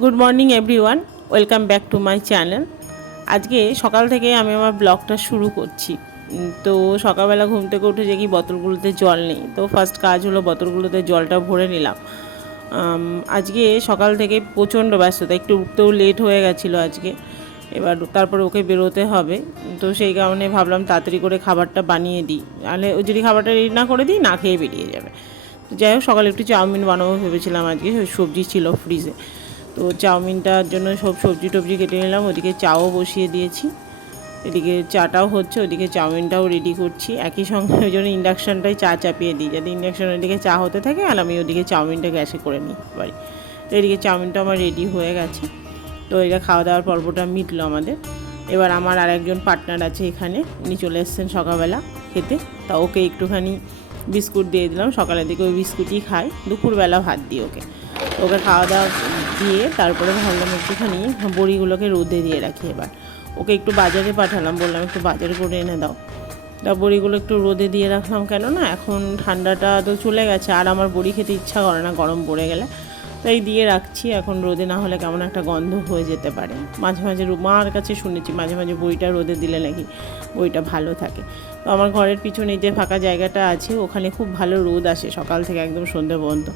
Good morning everyone, welcome back to my channel. আজকে সকাল থেকে আমি আমার ব্লগটা শুরু করছি। তো সকালবেলা ঘুম থেকে উঠে দেখি বোতলগুলোতে জল নেই, তো ফার্স্ট কাজ হলো বোতলগুলোতে জলটা ভরে নিলাম। আজকে সকাল থেকে প্রচণ্ড ব্যস্ততা, একটু উঠতেও লেট হয়ে গেছিলো আজকে। এবার তারপরে ওকে বেরোতে হবে, তো সেই কারণে ভাবলাম তাড়াতাড়ি করে খাবারটা বানিয়ে দিই, নাহলে ও যদি খাবারটা রেডি না করে দিই না খেয়ে বেরিয়ে যাবে। তো যাই হোক, সকালে একটু চাউমিন বানাবো ভেবেছিলাম, আজকে সবজি ছিল ফ্রিজে। তো চাউমিনটার জন্য সব সবজি টবজি কেটে নিলাম, ওদিকে চাও বসিয়ে দিয়েছি, এদিকে চাটাও হচ্ছে, ওদিকে চাউমিনটাও রেডি করছি একই সঙ্গে। ওই জন্য ইন্ডাকশানটাই চা চাপিয়ে দিই, যাতে ইন্ডাকশানের দিকে চা হতে থাকে আর আমি ওদিকে চাউমিনটা গ্যাসে করে নিই পারি। তো এদিকে চাউমিনটা আমার রেডি হয়ে গেছে। তো এটা খাওয়া দাওয়ার পর্বটা মিটলো আমাদের। এবার আমার আর একজন পার্টনার আছে এখানে, উনি চলে এসেছেন সকালবেলা খেতে। তা ওকে একটুখানি বিস্কুট দিয়ে দিলাম, সকালের দিকে ওই বিস্কুটই খাই, দুপুরবেলা ভাত দিই ওকে। ওকে খাওয়া দাওয়া দিয়ে তারপরে ভাবলাম একটুখানি বড়িগুলোকে রোদে দিয়ে রাখি। এবার ওকে একটু বাজারে পাঠালাম, বললাম একটু বাজারে করে এনে দাও। তা বড়িগুলো একটু রোদে দিয়ে রাখলাম, কেননা এখন ঠান্ডাটা তো চলে গেছে আর আমার বড়ি খেতে ইচ্ছা করে না গরম পড়ে গেলে। তাই দিয়ে রাখছি, এখন রোদে না হলে কেমন একটা গন্ধ হয়ে যেতে পারে। মাঝে মাঝে মার কাছে শুনেছি মাঝে মাঝে বড়িটা রোদে দিলে নাকি বড়িটা ভালো থাকে। তো আমার ঘরের পিছনে যে ফাঁকা জায়গাটা আছে ওখানে খুব ভালো রোদ আসে সকাল থেকে একদম সন্ধ্যে পর্যন্ত।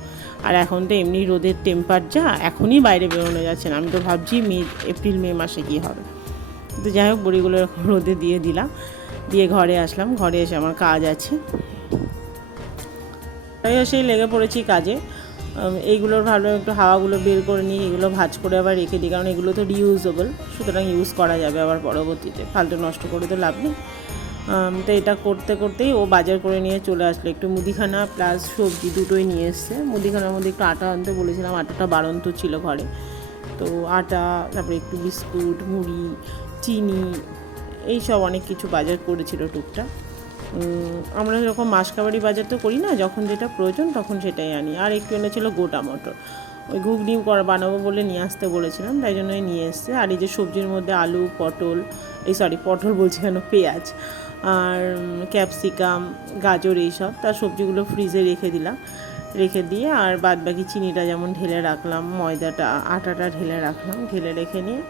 আর এখন তো এমনি রোদের টেম্পার যা, এখনই বাইরে বেরোনো যাচ্ছে না। আমি তো ভাবছি এপ্রিল মে মাসে কী হবে। তো যাই হোক, বড়িগুলো এরকম রোদে দিয়ে দিলাম, দিয়ে ঘরে আসলাম। ঘরে এসে আমার কাজ আছে, তাই এসেই লেগে পড়েছি কাজে। এইগুলোর ভালো একটু হাওয়াগুলো বের করে নিই, এগুলো ভাঁজ করে আবার রেখে দিই, কারণ এগুলো তো রিউজেবল, সুতরাং ইউজ করা যাবে আবার পরবর্তীতে, ফালতু নষ্ট করে তো লাভ নেই। তো এটা করতে করতেই ও বাজার করে নিয়ে চলে আসলো, একটু মুদিখানা প্লাস সবজি দুটোই নিয়ে এসছে। মুদিখানার মধ্যে একটু আটা আনতে বলেছিলাম, আটাটা বাড়ন্ত ছিল ঘরে, তো আটা, তারপরে একটু বিস্কুট, মুড়ি, চিনি, এইসব অনেক কিছু বাজার করেছিল টুকটাক। আমরা যখন মাসকাবারি বাজার তো করি না, যখন যেটা প্রয়োজন তখন সেটাই আনি। আর একটু এনেছিল গোটা মটর, ওই ঘুগনি বানাবো বলে নিয়ে আসতে বলেছিলাম, তাই জন্যই নিয়ে এসছে। আর এই যে সবজির মধ্যে আলু, পটল, পটল বলছি কেন, পেঁয়াজ আর ক্যাপসিকাম, গাজর, এইসব তার সবজিগুলো ফ্রিজে রেখে দিলাম। রেখে দিয়ে আর বাদ বাকি চিনিটা যেমন ঢেলে রাখলাম, ময়দাটা আটাটা ঢেলে রাখলাম, ঢেলে রেখে নিয়ে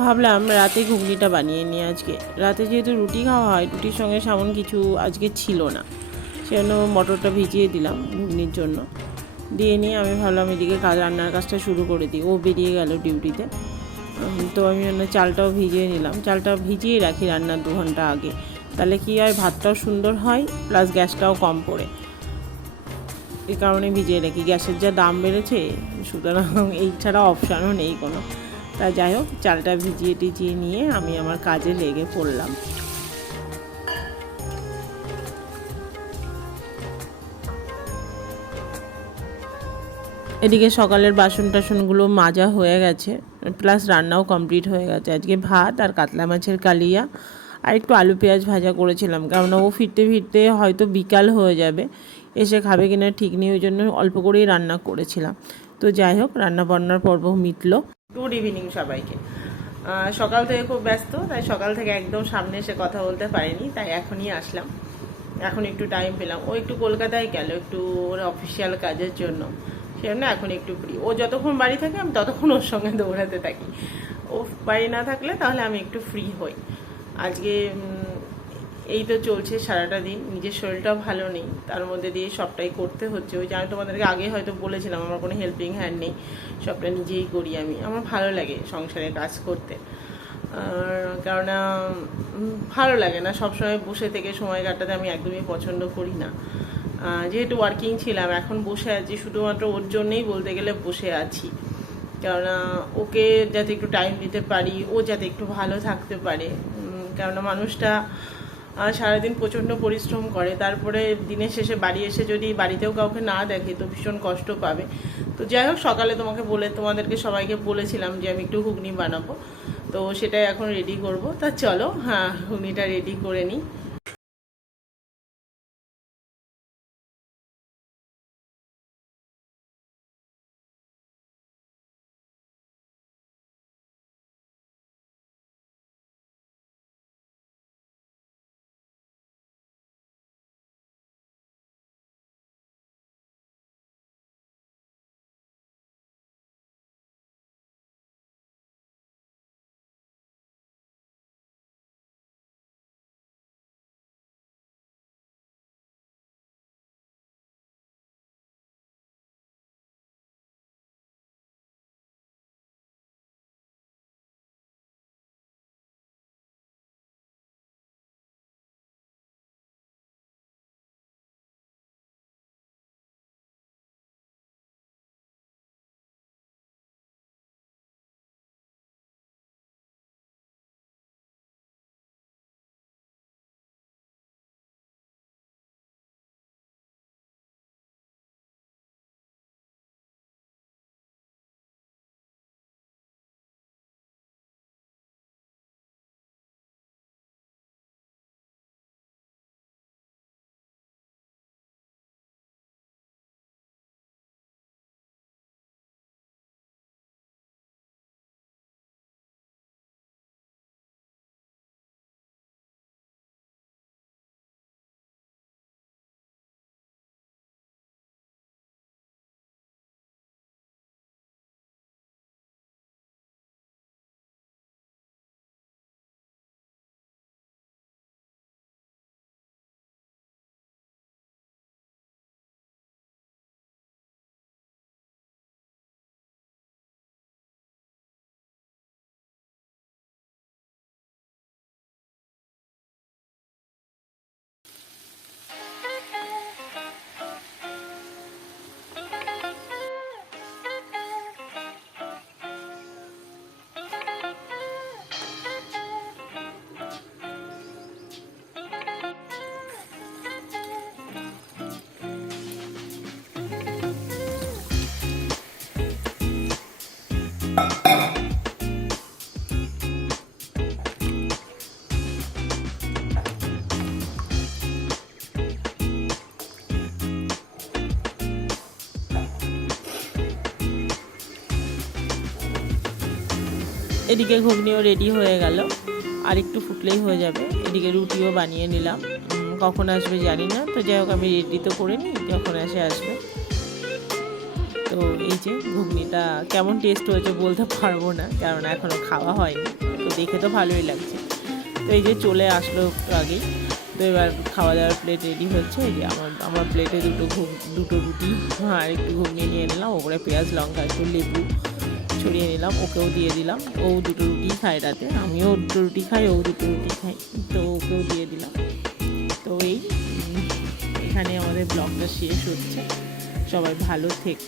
ভাবলাম রাতে ঘুগনিটা বানিয়ে নিই আজকে। রাতে যেহেতু রুটি খাওয়া হয়, রুটির সঙ্গে সেমন কিছু আজকে ছিল না, সেজন্য মটরটা ভিজিয়ে দিলাম ঘুগনির জন্য। দিয়ে নিয়ে আমি ভাবলাম এদিকে রান্নার কাজটা শুরু করে দিই, ও বেরিয়ে গেল ডিউটিতে। তো আমি চালটাও ভিজিয়ে নিলাম, চালটা ভিজিয়ে রাখি রান্নার 2 ঘন্টা আগে, তাহলে কি হয় ভাতটাও সুন্দর হয় প্লাস গ্যাসটাও কম পড়ে। এই কারণে ভিজিয়ে রাখি, গ্যাসের যা দাম বেড়েছে, সুতরাং এই ছাড়া অপশানও নেই কোনো। তা যাই হোক, চালটা ভিজিয়ে টিজিয়ে নিয়ে আমি আমার কাজে লেগে পড়লাম। এদিকে সকালের বাসন টাসনগুলো মাজা হয়ে গেছে, প্লাস রান্নাও কমপ্লিট হয়ে গেছে। আজকে ভাত আর কাতলা মাছের কালিয়া আর একটু আলু পেঁয়াজ ভাজা করেছিলাম, কারণ ও ফিরতে ফিরতে হয়তো বিকাল হয়ে যাবে, এসে খাবে কিনা ঠিক নেই, ওই জন্য অল্প করেই রান্না করেছিলাম। তো যাই হোক, রান্না বান্নার পর্ব মিটলো। গুড ইভিনিং সবাইকে। সকাল থেকে খুব ব্যস্ত, তাই সকাল থেকে একদম সামনে এসে কথা বলতে পারিনি, তাই এখনই আসলাম, এখন একটু টাইম পেলাম। ও একটু কলকাতায় গেল একটু ওর অফিসিয়াল কাজের জন্য, সেজন্য এখন একটু ফ্রি। ও যতক্ষণ বাড়ি থাকে আমি ততক্ষণ ওর সঙ্গে দৌড়াতে থাকি, ও বাড়ি না থাকলে তাহলে আমি একটু ফ্রি হই। আজকে এই তো চলছে সারাটা দিন, নিজের শরীরটাও ভালো নেই, তার মধ্যে দিয়ে সবটাই করতে হচ্ছে। ওই যে আমি তোমাদেরকে আগে হয়তো বলেছিলাম আমার কোনো হেল্পিং হ্যান্ড নেই, সবটা নিজেই করি আমি। আমার ভালো লাগে সংসারে কাজ করতে, কেননা ভালো লাগে না সবসময় বসে থেকে সময় কাটাতে, আমি একদমই পছন্দ করি না। যেহেতু ওয়ার্কিং ছিলাম, এখন বসে আছি শুধুমাত্র ওর জন্যেই বলতে গেলে বসে আছি, কেননা ওকে যাতে একটু টাইম দিতে পারি, ও যাতে একটু ভালো থাকতে পারে। কেননা মানুষটা সারাদিন প্রচণ্ড পরিশ্রম করে, তারপরে দিনের শেষে বাড়ি এসে যদি বাড়িতেও কাউকে না দেখে তো ভীষণ কষ্ট পাবে। তো যাই হোক, সকালে তোমাদেরকে সবাইকে বলেছিলাম যে আমি একটু ঘুগনি বানাবো, তো সেটাই এখন রেডি করব। তা চলো, হ্যাঁ, ঘুগনিটা রেডি করে নিই। এদিকে ঘুগনিও রেডি হয়ে গেল, আর একটু ফুটলেই হয়ে যাবে। এদিকে রুটিও বানিয়ে নিলাম, কখন আসবে জানি না, তো যাই হোক আমি রেডি তো করে নিই, যখন আসবে। তো এই যে ঘুগনিটা কেমন টেস্ট হয়েছে বলতে পারবো না, কারণ এখনও খাওয়া হয়নি, তো দেখে তো ভালোই লাগছে। তো এই যে চলে আসলো একটু আগেই, তো এবার খাওয়া দাওয়ার প্লেট রেডি হচ্ছে। এই যে আমার প্লেটে দুটো রুটি আর একটু ঘুগনি নিয়ে নিলাম, ওপরে পেঁয়াজ লঙ্কা একটু লেবু ছড়িয়ে নিলাম, ওকেও দিয়ে দিলাম। ও দুটো রুটি খায় রাতে, আমিও দুটো রুটি খাই, ও দুটো রুটি খাই, তো ওকেও দিয়ে দিলাম। তো এখানে আমাদের ব্লগটা শেষ হচ্ছে। সবাই ভালো থেকে